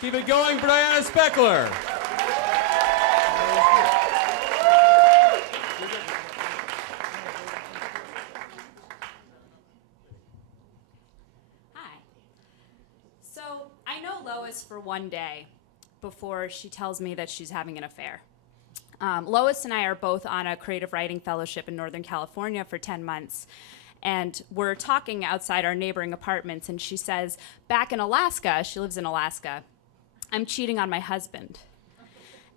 Keep it going for Diana Spechler. Hi. So I know Lois for one day before she tells me that she's having an affair. Lois and I are both on a creative writing fellowship in Northern California for 10 months. And we're talking outside our neighboring apartments, and she says, back in Alaska, she lives in Alaska, I'm cheating on my husband.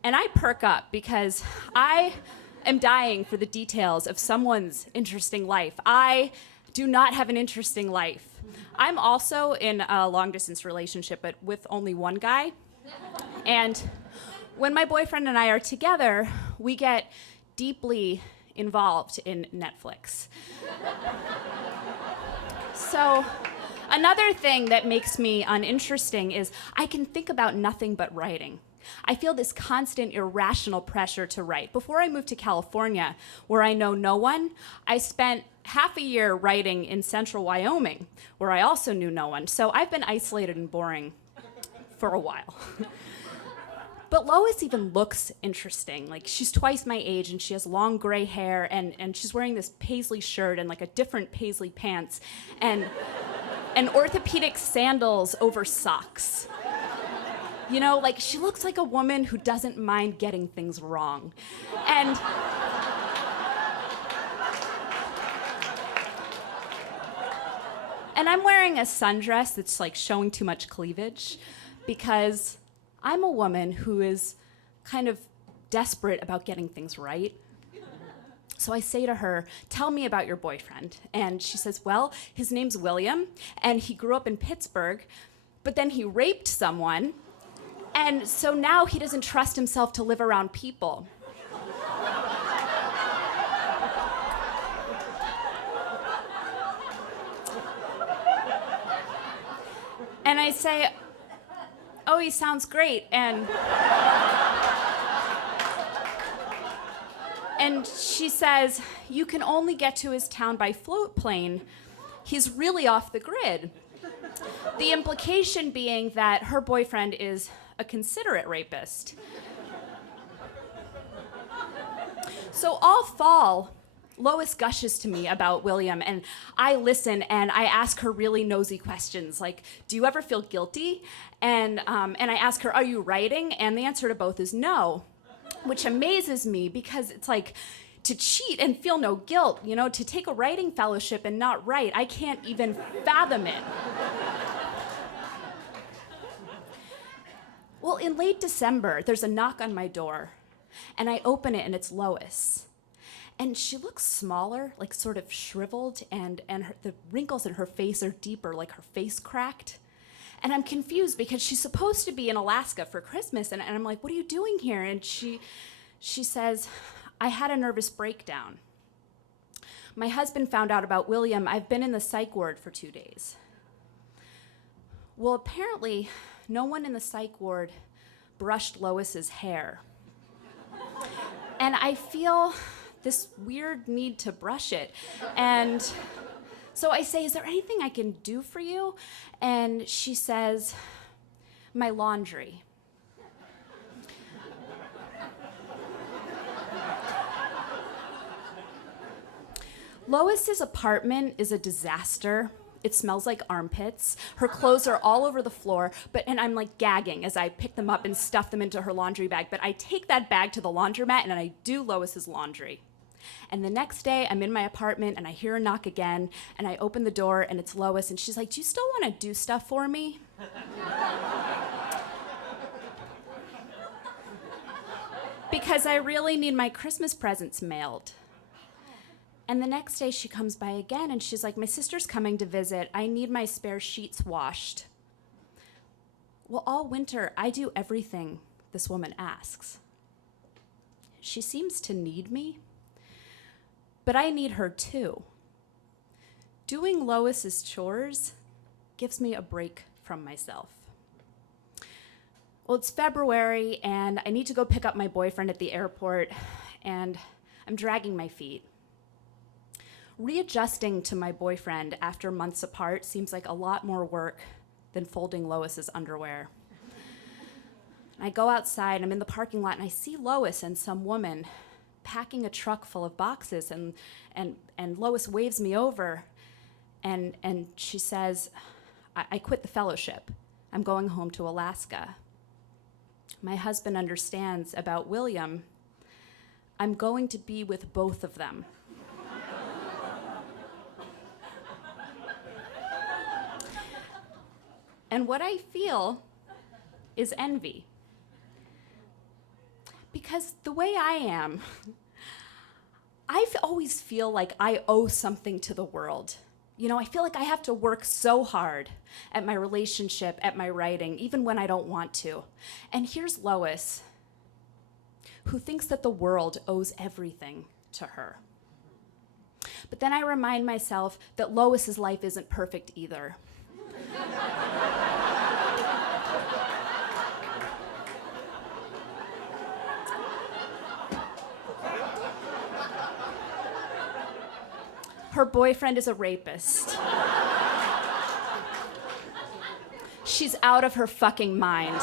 And I perk up because I am dying for the details of someone's interesting life. I do not have an interesting life. I'm also in a long-distance relationship, but with only one guy. And when my boyfriend and I are together, we get deeply involved in Netflix. So another thing that makes me uninteresting is I can think about nothing but writing. I feel this constant irrational pressure to write. Before I moved to California, where I know no one, I spent half a year writing in central Wyoming, where I also knew no one. So I've been isolated and boring for a while. But Lois even looks interesting. Like, she's twice my age, and she has long gray hair, and she's wearing this paisley shirt and like a different paisley pants, and orthopedic sandals over socks. You know, like, she looks like a woman who doesn't mind getting things wrong. And I'm wearing a sundress that's like showing too much cleavage because I'm a woman who is kind of desperate about getting things right. So I say to her, tell me about your boyfriend. And she says, well, his name's William, and he grew up in Pittsburgh, but then he raped someone, and so now he doesn't trust himself to live around people. And I say, oh, he sounds great, and she says, you can only get to his town by float plane. He's really off the grid. The implication being that her boyfriend is a considerate rapist. So all fall, Lois gushes to me about William, and I listen, and I ask her really nosy questions, like, do you ever feel guilty? And I ask her, are you writing? And the answer to both is no, which amazes me because it's like, to cheat and feel no guilt, you know, to take a writing fellowship and not write, I can't even fathom it. Well, in late December, there's a knock on my door, and I open it, and it's Lois. And she looks smaller, like sort of shriveled, and the wrinkles in her face are deeper, like her face cracked. And I'm confused because she's supposed to be in Alaska for Christmas, and I'm like, what are you doing here? And she says, I had a nervous breakdown. My husband found out about William. I've been in the psych ward for 2 days. Well, apparently, no one in the psych ward brushed Lois's hair. And I feel this weird need to brush it. And so I say, is there anything I can do for you? And she says, my laundry. Lois's apartment is a disaster. It smells like armpits. Her clothes are all over the floor, and I'm like gagging as I pick them up and stuff them into her laundry bag. But I take that bag to the laundromat and I do Lois's laundry. And the next day, I'm in my apartment and I hear a knock again, and I open the door and it's Lois, and she's like, do you still want to do stuff for me? Because I really need my Christmas presents mailed. And the next day she comes by again and she's like, my sister's coming to visit. I need my spare sheets washed. Well, all winter, I do everything this woman asks. She seems to need me, but I need her too. Doing Lois's chores gives me a break from myself. Well, it's February, and I need to go pick up my boyfriend at the airport, and I'm dragging my feet. Readjusting to my boyfriend after months apart seems like a lot more work than folding Lois's underwear. I go outside, I'm in the parking lot, and I see Lois and some woman packing a truck full of boxes, and Lois waves me over, and she says, I quit the fellowship. I'm going home to Alaska. My husband understands about William. I'm going to be with both of them. And what I feel is envy. Because the way I am, I always feel like I owe something to the world. You know, I feel like I have to work so hard at my relationship, at my writing, even when I don't want to. And here's Lois, who thinks that the world owes everything to her. But then I remind myself that Lois's life isn't perfect either. Her boyfriend is a rapist. She's out of her fucking mind.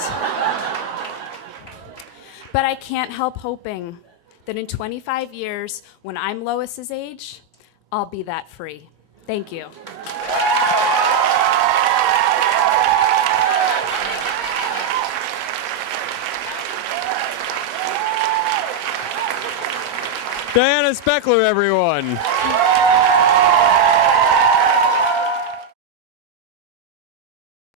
But I can't help hoping that in 25 years, when I'm Lois's age, I'll be that free. Thank you. Diana Spechler, everyone.